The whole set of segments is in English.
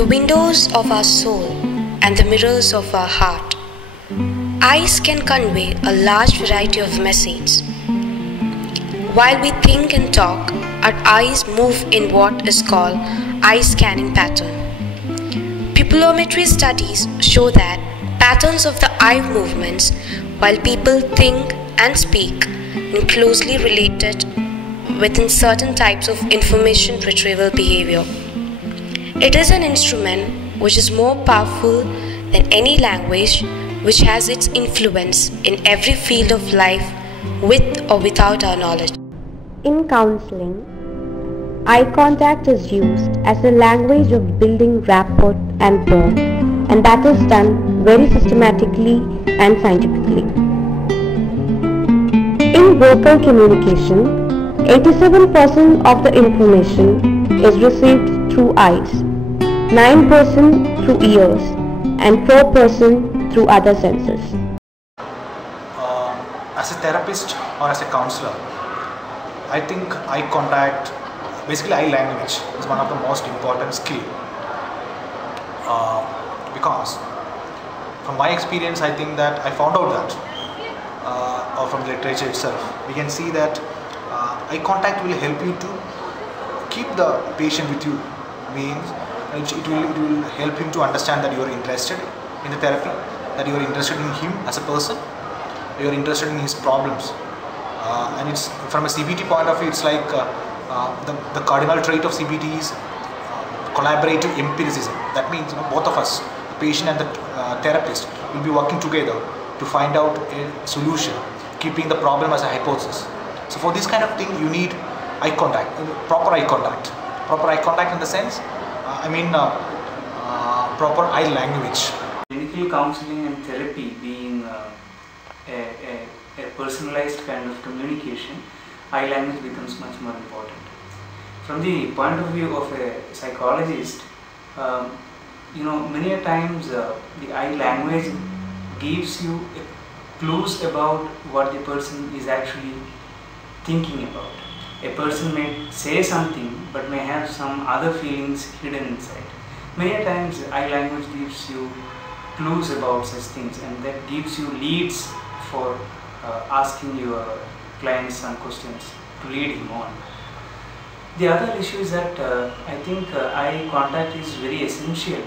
the windows of our soul and the mirrors of our heart. Eyes can convey a large variety of messages. While we think and talk, our eyes move in what is called eye scanning pattern. Pupillometry studies show that patterns of the eye movements while people think and speak are closely related within certain types of information retrieval behavior. It is an instrument which is more powerful than any language, which has its influence in every field of life with or without our knowledge. In counseling, eye contact is used as a language of building rapport and bond, and that is done very systematically and scientifically. In vocal communication, 87% of the information is received through eyes, 9% through ears, and 4% through other senses. As a therapist or as a counselor, I think eye contact, basically eye language, is one of the most important skills. Because from my experience, I think that I found out that, or from the literature itself, we can see that eye contact will help you to keep the patient with you. Means it will help him to understand that you are interested in the therapy, that you are interested in him as a person, you are interested in his problems. And it's from a CBT point of view, it's like the cardinal trait of CBT is collaborative empiricism. That means both of us, the patient and the therapist, will be working together to find out a solution, keeping the problem as a hypothesis. So for this kind of thing, you need eye contact, proper eye contact. Proper eye contact in the sense, proper eye language. Clinical counseling and therapy being a personalized kind of communication, eye language becomes much more important. From the point of view of a psychologist, many a times the eye language gives you clues about what the person is actually thinking about. A person may say something but may have some other feelings hidden inside. Many a times eye language gives you clues about such things, and that gives you leads for asking your client some questions to lead him on. The other issue is that I think eye contact is very essential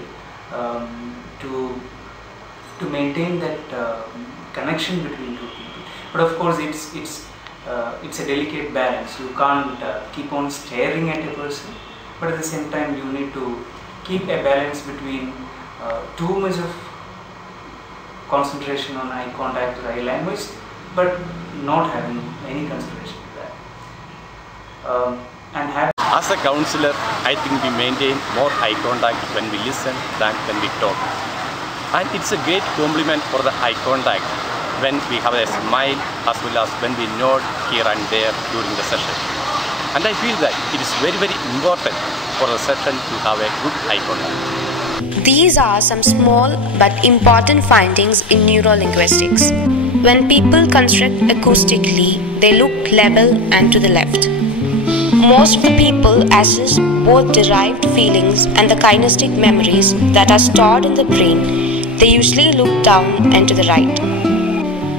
to maintain that connection between two people. But of course, it's a delicate balance. You can't keep on staring at a person, but at the same time you need to keep a balance between too much of concentration on eye contact or eye language, but not having any consideration to that. As a counselor, I think we maintain more eye contact when we listen than when we talk. And it's a great compliment for the eye contact when we have a smile, as well as when we nod here and there during the session. And I feel that it is very, very important for the session to have a good eye contact. These are some small but important findings in neurolinguistics. When people construct acoustically, they look level and to the left. Most of the people assess both derived feelings and the kinesthetic memories that are stored in the brain. They usually look down and to the right.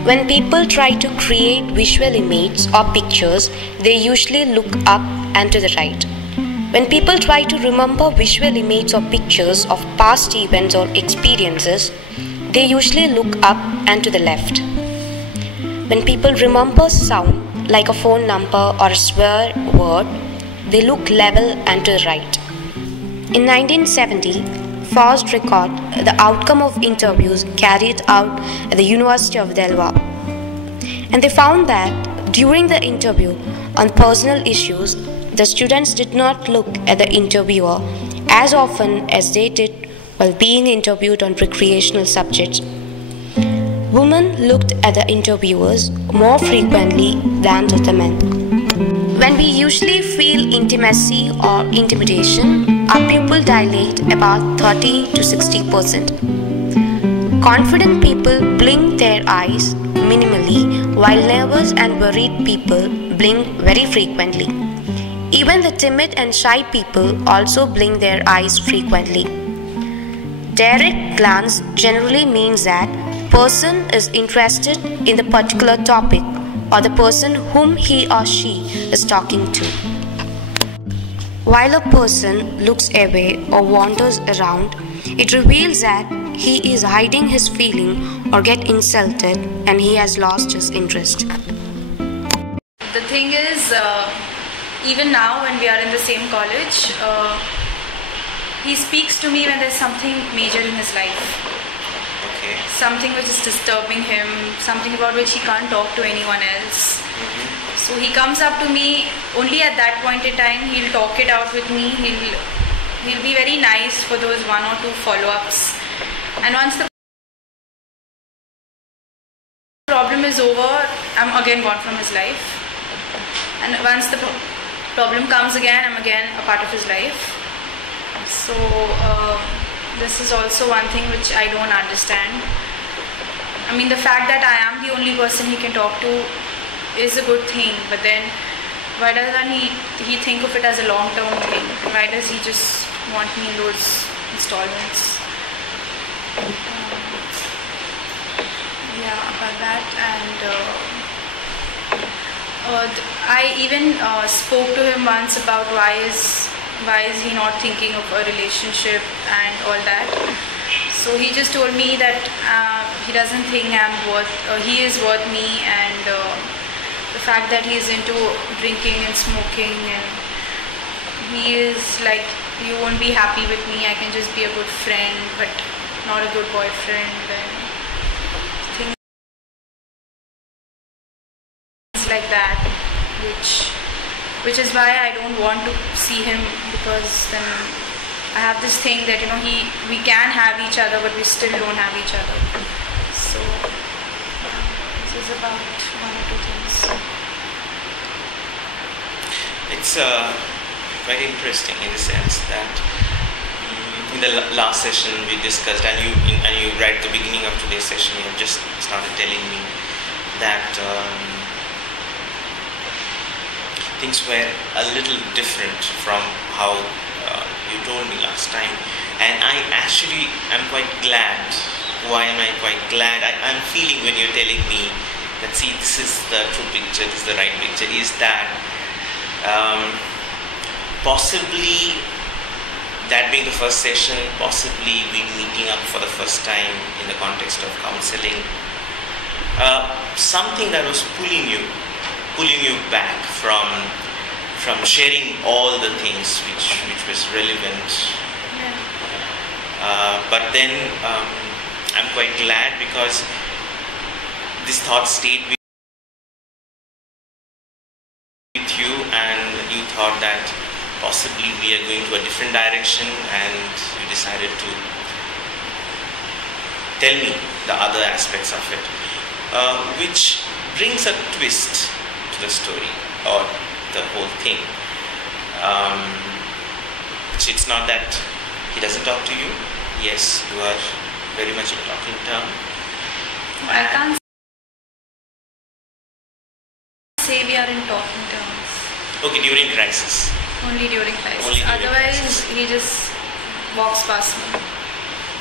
When people try to create visual images or pictures, they usually look up and to the right. When people try to remember visual images or pictures of past events or experiences, they usually look up and to the left. When people remember sound, like a phone number or a swear word, they look level and to the right. In 1970, Faust recorded the outcome of interviews carried out at the University of Delaware. And they found that during the interview on personal issues, the students did not look at the interviewer as often as they did while being interviewed on recreational subjects. Women looked at the interviewers more frequently than the men. When we usually feel intimacy or intimidation, our pupil dilate about 30 to 60%. Confident people blink their eyes minimally, while nervous and worried people blink very frequently. Even the timid and shy people also blink their eyes frequently. Direct glance generally means that person is interested in the particular topic or the person whom he or she is talking to. While a person looks away or wanders around, it reveals that he is hiding his feeling or get insulted and he has lost his interest. The thing is, even now when we are in the same college, he speaks to me when there's something major in his life. Okay. Something which is disturbing him, something about which he can't talk to anyone else. So he comes up to me only at that point in time. He'll talk it out with me. He'll be very nice for those 1 or 2 follow-ups. And once the problem is over, I'm again gone from his life. And once the problem comes again, I'm again a part of his life. So this is also one thing which I don't understand. I mean, the fact that I am the only person he can talk to is a good thing, but then why doesn't he think of it as a long-term thing? Why does he just want me in those installments? Yeah, about that. And I even spoke to him once about why is he not thinking of a relationship and all that. So he just told me that he doesn't think he is worth me, and the fact that he is into drinking and smoking, and he is like, you won't be happy with me, I can just be a good friend but not a good boyfriend, and things like that, which is why I don't want to see him, because then I have this thing that we can have each other but we still don't have each other. So this is about 1 or 2 things. It's very interesting in the sense that in the last session we discussed, and you right at the beginning of today's session you have just started telling me that things were a little different from how you told me last time, and I actually am quite glad. Why am I quite glad? I'm feeling when you're telling me that, see, this is the true picture, this is the right picture, is that possibly that being the first session, possibly we meeting up for the first time in the context of counseling, something that was pulling you back from sharing all the things which was relevant. But then I'm quite glad, because this thought stayed with you, and you thought that possibly we are going to a different direction, and you decided to tell me the other aspects of it, which brings a twist to the story or the whole thing. It's not that he doesn't talk to you. Yes, you are very much in talking term. I can't say we are in talking terms. Okay, during crisis. Only during crisis. Only during Otherwise, crisis. he just walks past me.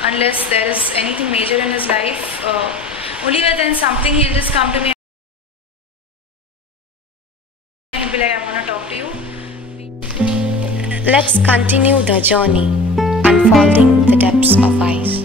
Unless there is anything major in his life, only when then something, he'll just come to me and he'll be like, I want to talk to you. Let's continue the journey, unfolding the depths of ice.